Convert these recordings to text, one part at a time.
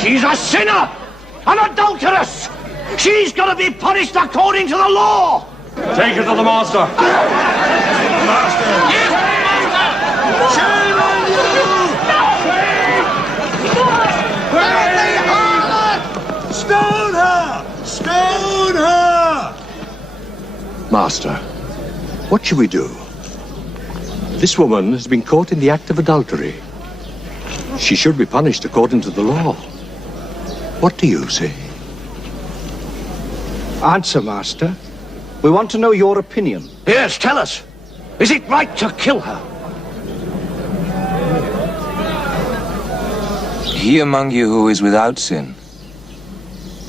She's a sinner, an adulteress. She's got to be punished according to the law. Take her to the master. Master. Shame on you! Filthy harlot! Stone her! Stone her! Master, what should we do? This woman has been caught in the act of adultery. She should be punished according to the law. What do you say? Answer, Master. We want to know your opinion. Yes, tell us. Is it right to kill her? He among you who is without sin,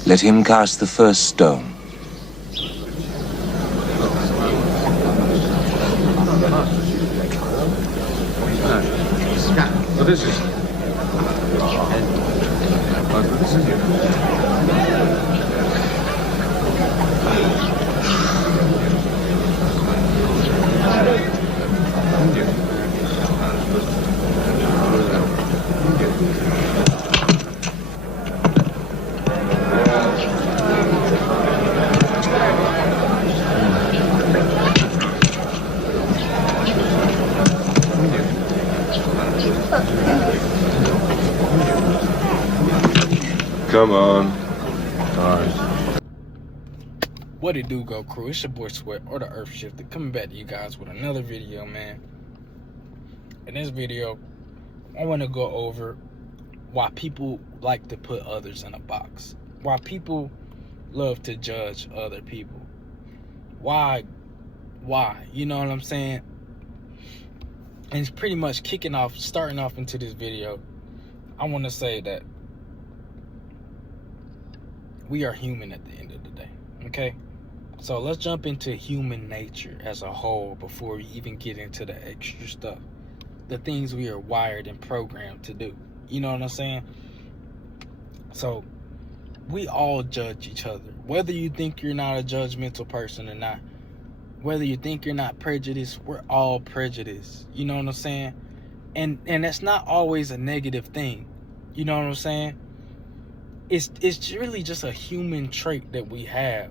let him cast the first stone. What is this? Come on. All right. What it do, Go Crew? It's your boy Sweat, or the Earth Shifter, coming back to you guys with another video, man. In this video, I want to go over why people like to put others in a box. Why people love to judge other people. Why? You know what I'm saying? And it's pretty much starting off into this video. I want to say that we are human at the end of the day, okay? So let's jump into human nature as a whole before we even get into the extra stuff. The things we are wired and programmed to do. You know what I'm saying? So we all judge each other. Whether you think you're not a judgmental person or not, whether you think you're not prejudiced, we're all prejudiced. You know what I'm saying? And that's not always a negative thing. You know what I'm saying? It's really just a human trait that we have.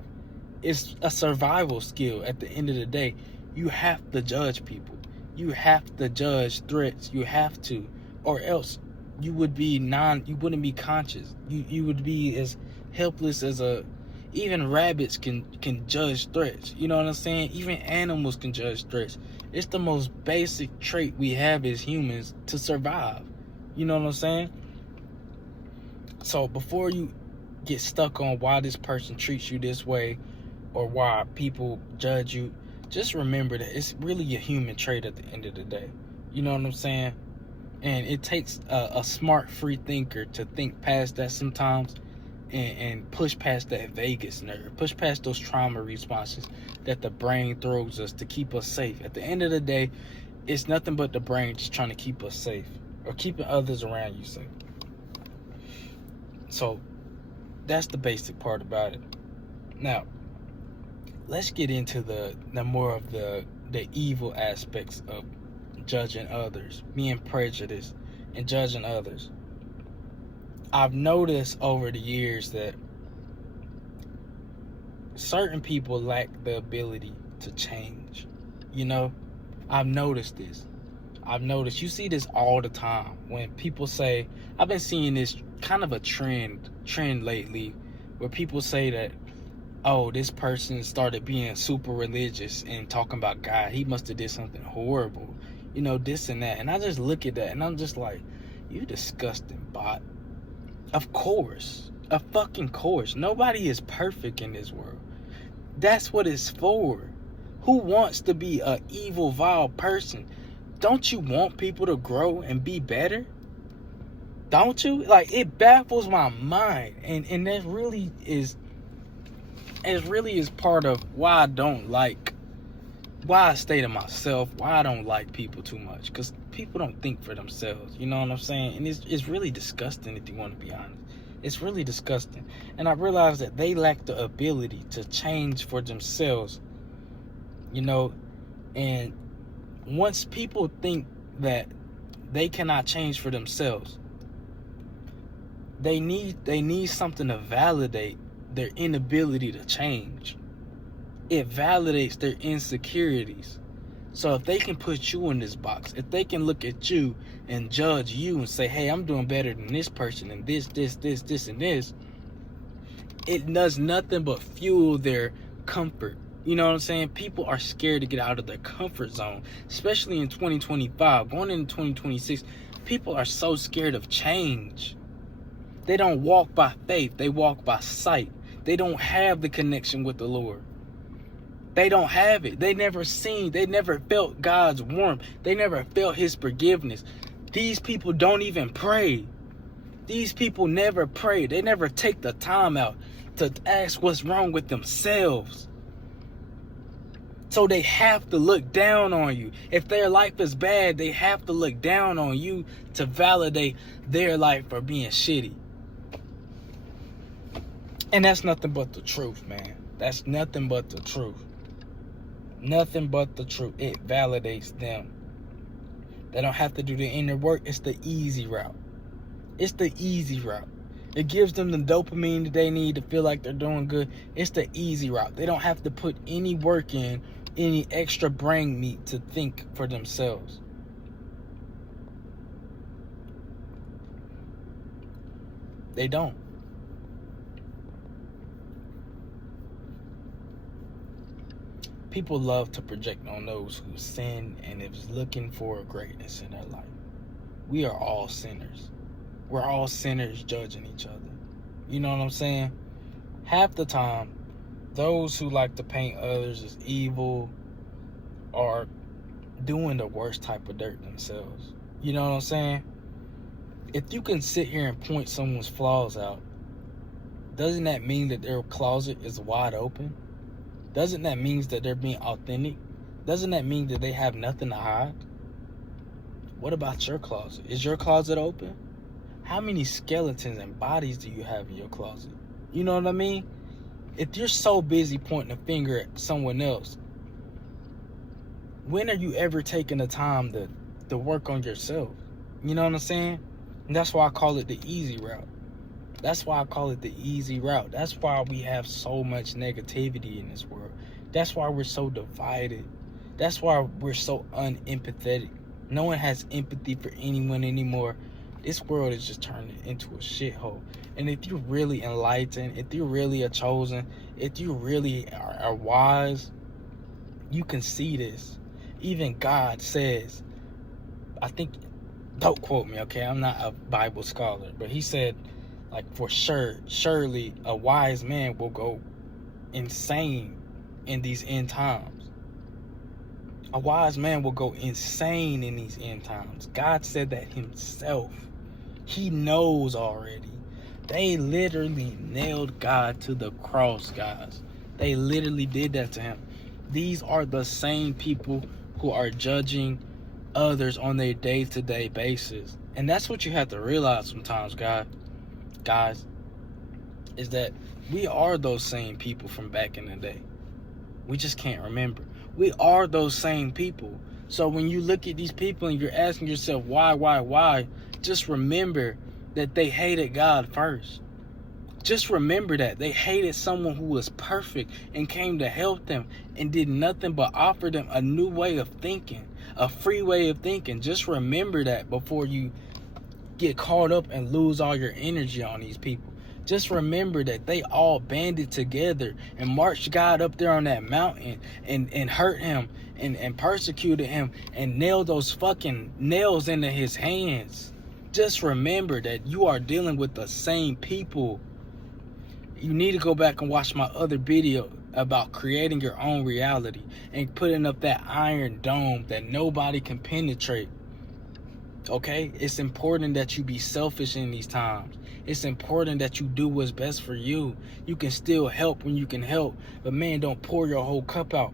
It's a survival skill at the end of the day. You have to judge people. You have to judge threats. You have to, or else you wouldn't be conscious. You would be as helpless as even rabbits can judge threats. You know what I'm saying? Even animals can judge threats. It's the most basic trait we have as humans to survive. You know what I'm saying? So before you get stuck on why this person treats you this way or why people judge you, just remember that it's really a human trait at the end of the day. You know what I'm saying? And it takes a smart free thinker to think past that sometimes and push past that vagus nerve, push past those trauma responses that the brain throws us to keep us safe. At the end of the day, it's nothing but the brain just trying to keep us safe or keeping others around you safe. So that's the basic part about it. Now, let's get into the more of the evil aspects of judging others, being prejudiced and judging others. I've noticed over the years that certain people lack the ability to change. You know, I've noticed this. You see this all the time when people say, I've been seeing this kind of a trend lately where people say that, oh, this person started being super religious and talking about God. He must have did something horrible, you know, this and that. And I just look at that and I'm just like, you disgusting bot. Of course. A fucking course. Nobody is perfect in this world. That's what it's for. Who wants to be an evil, vile person? Don't you want people to grow and be better? Don't you? Like, it baffles my mind. And that really is, it really is part of why I stay to myself, why I don't like people too much. Because people don't think for themselves. You know what I'm saying? And it's really disgusting if you want to be honest. It's really disgusting. And I realize that they lack the ability to change for themselves. You know? And once people think that they cannot change for themselves, They need something to validate their inability to change. It validates their insecurities. So if they can put you in this box, if they can look at you and judge you and say, hey, I'm doing better than this person and this, and this, it does nothing but fuel their comfort. You know what I'm saying? People are scared to get out of their comfort zone, especially in 2025. Going into 2026, people are so scared of change. They don't walk by faith. They walk by sight. They don't have the connection with the Lord. They don't have it. They never felt God's warmth. They never felt his forgiveness. These people don't even pray. These people never pray. They never take the time out to ask what's wrong with themselves. So they have to look down on you. If their life is bad, they have to look down on you to validate their life for being shitty. And that's nothing but the truth, man. That's nothing but the truth. Nothing but the truth. It validates them. They don't have to do the inner work. It's the easy route. It's the easy route. It gives them the dopamine that they need to feel like they're doing good. It's the easy route. They don't have to put any work in, any extra brain meat to think for themselves. They don't. People love to project on those who sin and is looking for greatness in their life. We are all sinners. We're all sinners judging each other. You know what I'm saying? Half the time, those who like to paint others as evil are doing the worst type of dirt themselves. You know what I'm saying? If you can sit here and point someone's flaws out, doesn't that mean that their closet is wide open? Doesn't that mean that they're being authentic? Doesn't that mean that they have nothing to hide? What about your closet? Is your closet open? How many skeletons and bodies do you have in your closet? You know what I mean? If you're so busy pointing a finger at someone else, when are you ever taking the time to work on yourself? You know what I'm saying? And that's why I call it the easy route. That's why I call it the easy route. That's why we have so much negativity in this world. That's why we're so divided. That's why we're so unempathetic. No one has empathy for anyone anymore. This world is just turning into a shithole. And if you're really enlightened, if you're really a chosen, if you really are wise, you can see this. Even God says, I think, don't quote me, okay? I'm not a Bible scholar, but he said, like, for sure, surely a wise man will go insane in these end times. A wise man will go insane in these end times. God said that himself. He knows already. They literally nailed God to the cross, guys. They literally did that to him. These are the same people who are judging others on their day-to-day basis. And that's what you have to realize sometimes, guys, is that we are those same people from back in the day. We just can't remember. We are those same people. So when you look at these people and you're asking yourself, why? Just remember that they hated God first. Just remember that. They hated someone who was perfect and came to help them and did nothing but offer them a new way of thinking, a free way of thinking. Just remember that before you get caught up and lose all your energy on these people. Just remember that they all banded together and marched God up there on that mountain and hurt him and persecuted him and nailed those fucking nails into his hands. Just remember that you are dealing with the same people. You need to go back and watch my other video about creating your own reality and putting up that iron dome that nobody can penetrate. Okay? It's important that you be selfish in these times. It's important that you do what's best for you. You can still help when you can help, but man, don't pour your whole cup out.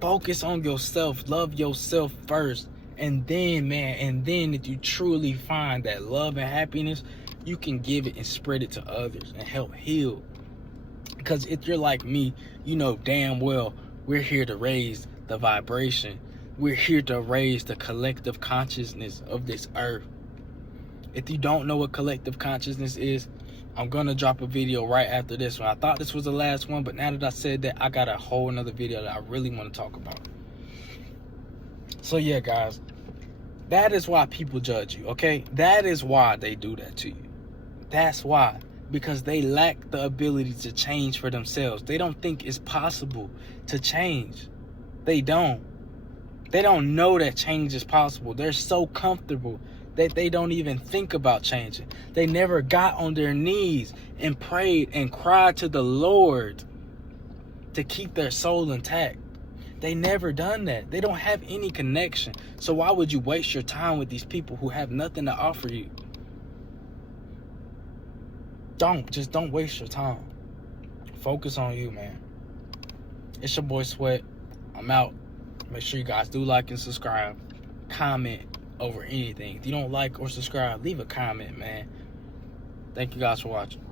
Focus on yourself. Love yourself first. And then, if you truly find that love and happiness, you can give it and spread it to others and help heal. Because if you're like me, you know damn well we're here to raise the vibration. We're here to raise the collective consciousness of this earth. If you don't know what collective consciousness is, I'm gonna drop a video right after this one. I thought this was the last one, but now that I said that, I got a whole another video that I really want to talk about. So yeah, guys, that is why people judge you, okay? That is why they do that to you. That's why. Because they lack the ability to change for themselves. They don't think it's possible to change. They don't. They don't know that change is possible. They're so comfortable that they don't even think about changing. They never got on their knees and prayed and cried to the Lord to keep their soul intact. They never done that. They don't have any connection. So why would you waste your time with these people who have nothing to offer you? Just don't waste your time. Focus on you, man. It's your boy Sweat. I'm out. Make sure you guys do like and subscribe. Comment over anything. If you don't like or subscribe, leave a comment, man. Thank you guys for watching.